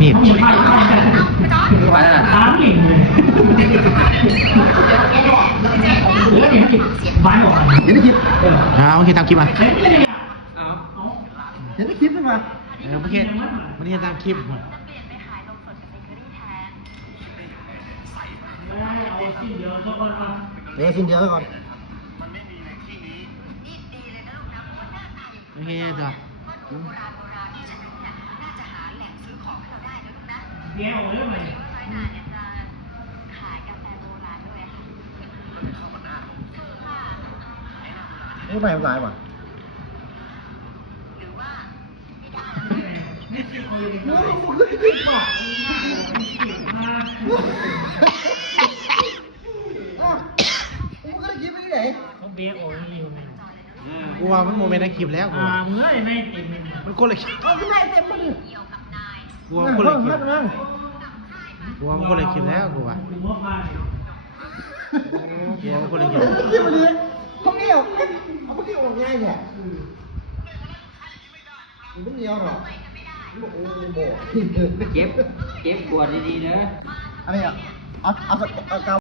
มีด ไปแล้ว ตามหลิงเลยแล้วเนี่ยบ้านบอก เห็นในคลิป โอเคตามคลิปมา เฮ้ยไม่ได้เอา เห็นในคลิปใช่ไหม โอเคมันเห็นตามคลิป ไม่ได้เอาสิ้นเดียวก็ก่อนครับ เดี๋ยวชิ้นเดียวก่อน โอเคจ้ะ เดี๋ยวเรื่องอะไร นี่ไปทำลายว่ะ กูก็ได้คลิปไปที่ไหน เขาเบี้ยโอ้ยอยู่เนี่ย กูว่ามันโมเมนต์ในคลิปแล้วกูว่า เมื่อไม่เต็มเลย มันคนละคลิป เอาขึ้นมาเต็มมาดิ กูว่ามันคนละคลิป นั่ง กูว่ามันคนละคลิปแล้วกูว่า กูบอกว่า กูว่ามันคนละคลิป คลิปมาดิพวกนี้เอาพวกนี้ออกง่ายแค่มันไม่เดียวหรอกโอ้โห เก็บขวดดีๆนะ อะไรอ่ะเอา